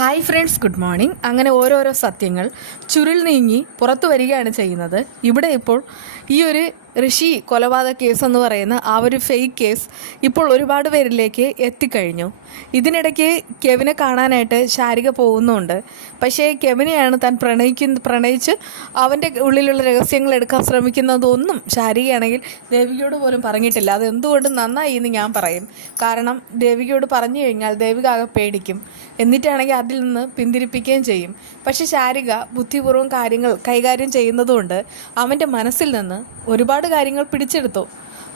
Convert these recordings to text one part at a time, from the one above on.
Hi friends, good morning. അങ്ങനെ ഓരോരോ സത്യങ്ങൾ ചുരുൾ നീങ്ങി പുറത്തു വരികയാണ് ചെയ്യുന്നത്. ഇവിടെ ഇപ്പോൾ ഈ ഒരു ഋഷി കൊലപാതക കേസ് എന്ന് പറയുന്ന ആ ഒരു ഫേക്ക് കേസ് ഇപ്പോൾ ഒരുപാട് പേരിലേക്ക് എത്തിക്കഴിഞ്ഞു. ഇതിനിടയ്ക്ക് കെവിനെ കാണാനായിട്ട് ശാരിക പോകുന്നുണ്ട്. പക്ഷേ കെവിനെയാണ് താൻ പ്രണയിച്ച് അവൻ്റെ ഉള്ളിലുള്ള രഹസ്യങ്ങൾ എടുക്കാൻ ശ്രമിക്കുന്നതൊന്നും ശാരികയാണെങ്കിൽ ദേവികയോട് പോലും പറഞ്ഞിട്ടില്ല. അതെന്തുകൊണ്ട് നന്നായി എന്ന് ഞാൻ പറയും. കാരണം ദേവികയോട് പറഞ്ഞു കഴിഞ്ഞാൽ ദേവിക ആകെ പേടിക്കും, എന്നിട്ടാണെങ്കിൽ അതിൽ നിന്ന് പിന്തിരിപ്പിക്കുകയും ചെയ്യും. പക്ഷെ ശാരിക ബുദ്ധിപൂർവ്വം കാര്യങ്ങൾ കൈകാര്യം ചെയ്യുന്നതുകൊണ്ട് അവൻ്റെ മനസ്സിൽ നിന്ന് ഒരുപാട് കാര്യങ്ങൾ പിടിച്ചെടുത്തു.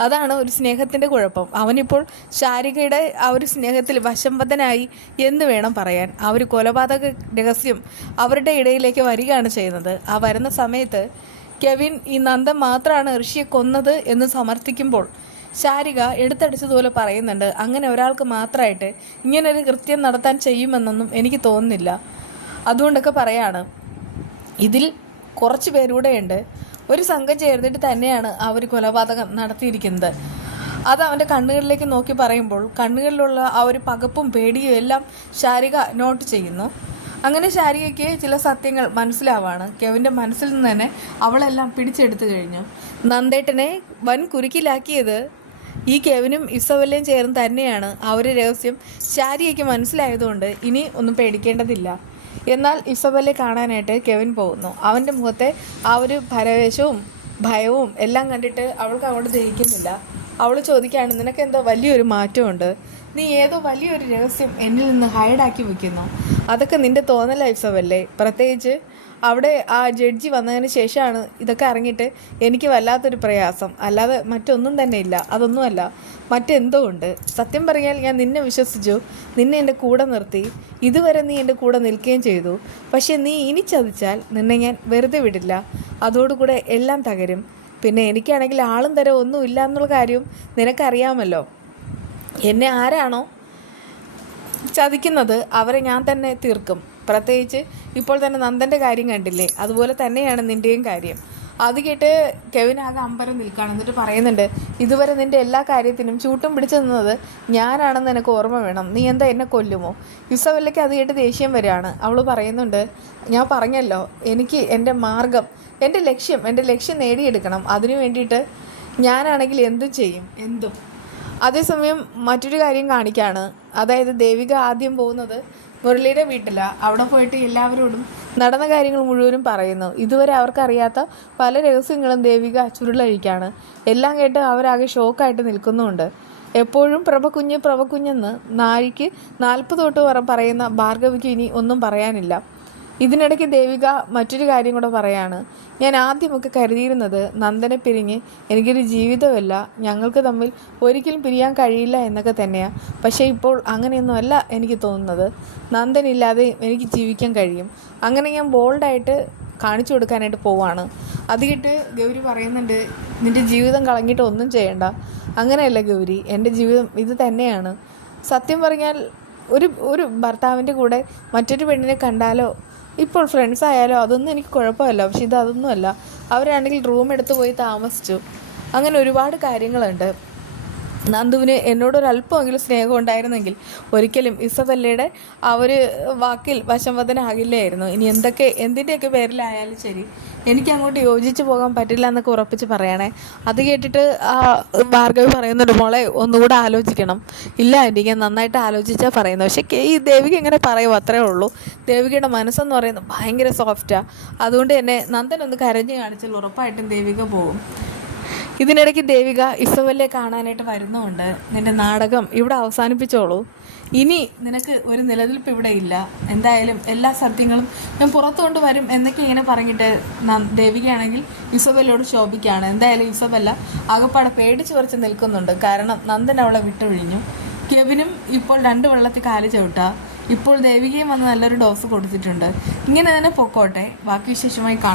അതാണ് ഒരു സ്നേഹത്തിൻ്റെ കുഴപ്പം. അവനിപ്പോൾ ശാരികയുടെ ആ ഒരു സ്നേഹത്തിൽ വശംവദനായി എന്ന് വേണം പറയാൻ. ആ ഒരു കൊലപാതക രഹസ്യം അവരുടെ ഇടയിലേക്ക് വരികയാണ് ചെയ്യുന്നത്. ആ വരുന്ന സമയത്ത് കെവിൻ ഈ നന്ദൻ മാത്രമാണ് ഋഷിയെ കൊന്നത് എന്ന് സമർത്ഥിക്കുമ്പോൾ ശാരിക എടുത്തടിച്ചതുപോലെ പറയുന്നുണ്ട്, അങ്ങനെ ഒരാൾക്ക് മാത്രമായിട്ട് ഇങ്ങനൊരു കൃത്യം നടത്താൻ ചെയ്യുമെന്നൊന്നും എനിക്ക് തോന്നുന്നില്ല. അതുകൊണ്ടൊക്കെ പറയാണ്, ഇതിൽ കുറച്ച് പേരൂടെയുണ്ട്. ഒരു സംഘം ചേർന്നിട്ട് തന്നെയാണ് ആ ഒരു കൊലപാതകം നടത്തിയിരിക്കുന്നത്. അത് അവൻ്റെ കണ്ണുകളിലേക്ക് നോക്കി പറയുമ്പോൾ കണ്ണുകളിലുള്ള ആ ഒരു പകപ്പും പേടിയും എല്ലാം ശാരിക നോട്ട് ചെയ്യുന്നു. അങ്ങനെ ശാരികയ്ക്ക് ചില സത്യങ്ങൾ മനസ്സിലാവാണ്. കെവിൻ്റെ മനസ്സിൽ നിന്ന് തന്നെ അവളെല്ലാം പിടിച്ചെടുത്തു കഴിഞ്ഞു. നന്ദേട്ടനെ വൻ കുരുക്കിലാക്കിയത് ഈ കെവിനും ഇസബെല്ലയും ചേർന്ന് തന്നെയാണ്. ആ ഒരു രഹസ്യം ശാരികയ്ക്ക് മനസ്സിലായതുകൊണ്ട് ഇനി ഒന്നും പേടിക്കേണ്ടതില്ല. എന്നാൽ ഇസബെല്ലയെ കാണാനായിട്ട് കെവിൻ പോകുന്നു. അവൻ്റെ മുഖത്തെ ആ ഒരു പരവേശവും ഭയവും എല്ലാം കണ്ടിട്ട് അവൾക്ക് അങ്ങോട്ട് ദഹിക്കുന്നില്ല. അവൾ ചോദിക്കുകയാണ്, നിനക്കെന്തോ വലിയൊരു മാറ്റമുണ്ട്, നീ ഏതോ വലിയൊരു രഹസ്യം എന്നിൽ നിന്ന് ഹൈഡാക്കി വെക്കുന്നു. അതൊക്കെ നിൻ്റെ തോന്നല ഇസബെല്ലേ. പ്രത്യേകിച്ച് അവിടെ ആ ജഡ്ജി വന്നതിന് ശേഷമാണ് ഇതൊക്കെ അറിഞ്ഞിട്ട് എനിക്ക് വല്ലാത്തൊരു പ്രയാസം. അല്ലാതെ മറ്റൊന്നും തന്നെ ഇല്ല. അതൊന്നുമല്ല, മറ്റെന്തോ ഉണ്ട്. സത്യം പറഞ്ഞാൽ ഞാൻ നിന്നെ വിശ്വസിച്ചു, നിന്നെ എൻ്റെ കൂടെ നിർത്തി, ഇതുവരെ നീ എൻ്റെ കൂടെ നിൽക്കുകയും ചെയ്തു. പക്ഷേ നീ ഇനി ചതിച്ചാൽ നിന്നെ ഞാൻ വെറുതെ വിടില്ല. അതോടുകൂടെ എല്ലാം തകരും. പിന്നെ എനിക്കാണെങ്കിൽ ആളും തരം ഒന്നുമില്ല എന്നുള്ള കാര്യവും നിനക്കറിയാമല്ലോ. എന്നെ ആരാണോ ചതിക്കുന്നത് അവരെ ഞാൻ തന്നെ തീർക്കും. പ്രത്യേകിച്ച് ഇപ്പോൾ തന്നെ നന്ദൻ്റെ കാര്യം കണ്ടില്ലേ, അതുപോലെ തന്നെയാണ് നിൻ്റെയും കാര്യം. അത് കേട്ട് കെവിൻ ആകെ അമ്പരം നിൽക്കുകയാണ്. എന്നിട്ട് പറയുന്നുണ്ട്, ഇതുവരെ നിൻ്റെ എല്ലാ കാര്യത്തിനും ചൂട്ടും പിടിച്ചു നിന്നത് ഞാനാണെന്ന് എനിക്ക് ഓർമ്മ വേണം. നീ എന്താ എന്നെ കൊല്ലുമോ? ഇസബെല്ലയ്ക്ക് അത് കേട്ട് ദേഷ്യം വരികയാണ്. അവൾ പറയുന്നുണ്ട്, ഞാൻ പറഞ്ഞല്ലോ, എനിക്ക് എൻ്റെ മാർഗം, എൻ്റെ ലക്ഷ്യം നേടിയെടുക്കണം. അതിനു വേണ്ടിയിട്ട് ഞാനാണെങ്കിൽ എന്തും ചെയ്യും, എന്തും. അതേസമയം മറ്റൊരു കാര്യം കാണിക്കുകയാണ്. അതായത് ദേവിക ആദ്യം പോകുന്നത് മുരളിയുടെ വീട്ടിലാണ്. അവിടെ പോയിട്ട് എല്ലാവരോടും നടന്ന കാര്യങ്ങൾ മുഴുവനും പറയുന്നു. ഇതുവരെ അവർക്കറിയാത്ത പല രഹസ്യങ്ങളും ദേവിക ചുരുളഴിക്കാണ്. എല്ലാം കേട്ട് അവരാകെ ഷോക്കായിട്ട് നിൽക്കുന്നുമുണ്ട്. എപ്പോഴും പ്രഭകുഞ്ഞെന്ന് നാഴിക്ക് 40 തൊട്ട് പറയുന്ന ഭാർഗവിക്ക് ഇനി ഒന്നും പറയാനില്ല. ഇതിനിടയ്ക്ക് ദേവിക മറ്റൊരു കാര്യം കൂടെ പറയാണ്, ഞാൻ ആദ്യമൊക്കെ കരുതിയിരുന്നത് നന്ദനെ പിരിഞ്ഞ് എനിക്കൊരു ജീവിതമല്ല, ഞങ്ങൾക്ക് തമ്മിൽ ഒരിക്കലും പിരിയാൻ കഴിയില്ല എന്നൊക്കെ തന്നെയാണ്. പക്ഷേ ഇപ്പോൾ അങ്ങനെയൊന്നും അല്ല എനിക്ക് തോന്നുന്നത്. നന്ദനില്ലാതെ എനിക്ക് ജീവിക്കാൻ കഴിയും. അങ്ങനെ ഞാൻ ബോൾഡായിട്ട് കാണിച്ചു കൊടുക്കാനായിട്ട് പോവാണ്. അത് കേട്ട് ഗൗരി പറയുന്നുണ്ട്, നിൻ്റെ ജീവിതം കളഞ്ഞിട്ട് ഒന്നും ചെയ്യണ്ട. അങ്ങനെയല്ല ഗൗരി, എൻ്റെ ജീവിതം ഇത് തന്നെയാണ്. സത്യം പറഞ്ഞാൽ ഒരു ഭർത്താവിൻ്റെ കൂടെ മറ്റൊരു പെണ്ണിനെ കണ്ടാലോ ഇപ്പോൾ ഫ്രണ്ട്സ് ആയാലോ അതൊന്നും എനിക്ക് കുഴപ്പമില്ല. പക്ഷെ അതൊന്നുമല്ല. അവരാണെങ്കിൽ റൂം എടുത്ത് പോയി താമസിച്ചു. അങ്ങനെ ഒരുപാട് കാര്യങ്ങളുണ്ട്. നന്ദുവിന് എന്നോടൊരല്പമെങ്കിലും സ്നേഹം ഉണ്ടായിരുന്നെങ്കിൽ ഒരിക്കലും ഇസബെല്ലയുടെ ആ ഒരു വാക്കിൽ വശംവദനാകില്ലായിരുന്നു. ഇനി എന്തിൻ്റെയൊക്കെ പേരിലായാലും ശരി, എനിക്ക് അങ്ങോട്ട് യോജിച്ച് പോകാൻ പറ്റില്ല എന്നൊക്കെ ഉറപ്പിച്ച് പറയണേ. അത് കേട്ടിട്ട് ആ ഭാർഗവി പറയുന്നുണ്ട്, മോളെ ഒന്നുകൂടെ ആലോചിക്കണം. ഇല്ല ആൻറ്റി, ഞാൻ നന്നായിട്ട് ആലോചിച്ചാൽ പറയുന്നത്. പക്ഷേ ഈ ദേവിക എങ്ങനെ പറയും, അത്രേ ഉള്ളൂ. ദേവികയുടെ മനസ്സെന്ന് പറയുന്നത് ഭയങ്കര സോഫ്റ്റാണ്. അതുകൊണ്ട് തന്നെ നന്ദനൊന്ന് കരഞ്ഞ് കാണിച്ചാൽ ഉറപ്പായിട്ടും ദേവിക പോകും. ഇതിനിടയ്ക്ക് ദേവിക ഇസബെല്ലയെ കാണാനായിട്ട് വരുന്നുമുണ്ട്. നിൻ്റെ നാടകം ഇവിടെ അവസാനിപ്പിച്ചോളൂ, ഇനി നിനക്ക് ഒരു നിലനിൽപ്പ് ഇവിടെ ഇല്ല. എന്തായാലും എല്ലാ സത്യങ്ങളും ഞാൻ പുറത്തുകൊണ്ട് വരും എന്നൊക്കെ ഇങ്ങനെ പറഞ്ഞിട്ട് ദേവികയാണെങ്കിൽ ഇസബെല്ലയോട് ശോഭിക്കുകയാണ്. എന്തായാലും ഇസബെല്ല ആകപ്പാടെ പേടിച്ച് കുറച്ച് നിൽക്കുന്നുണ്ട്. കാരണം നന്ദൻ അവളെ വിട്ടൊഴിഞ്ഞു. കെവിനും ഇപ്പോൾ 2 വെള്ളത്തിൽ കാല് ചവിട്ടുക. ഇപ്പോൾ ദേവികയും വന്ന് നല്ലൊരു ഡോസ് കൊടുത്തിട്ടുണ്ട്. ഇങ്ങനെ തന്നെ പൊക്കോട്ടെ. ബാക്കി വിശേഷമായി കാണാം.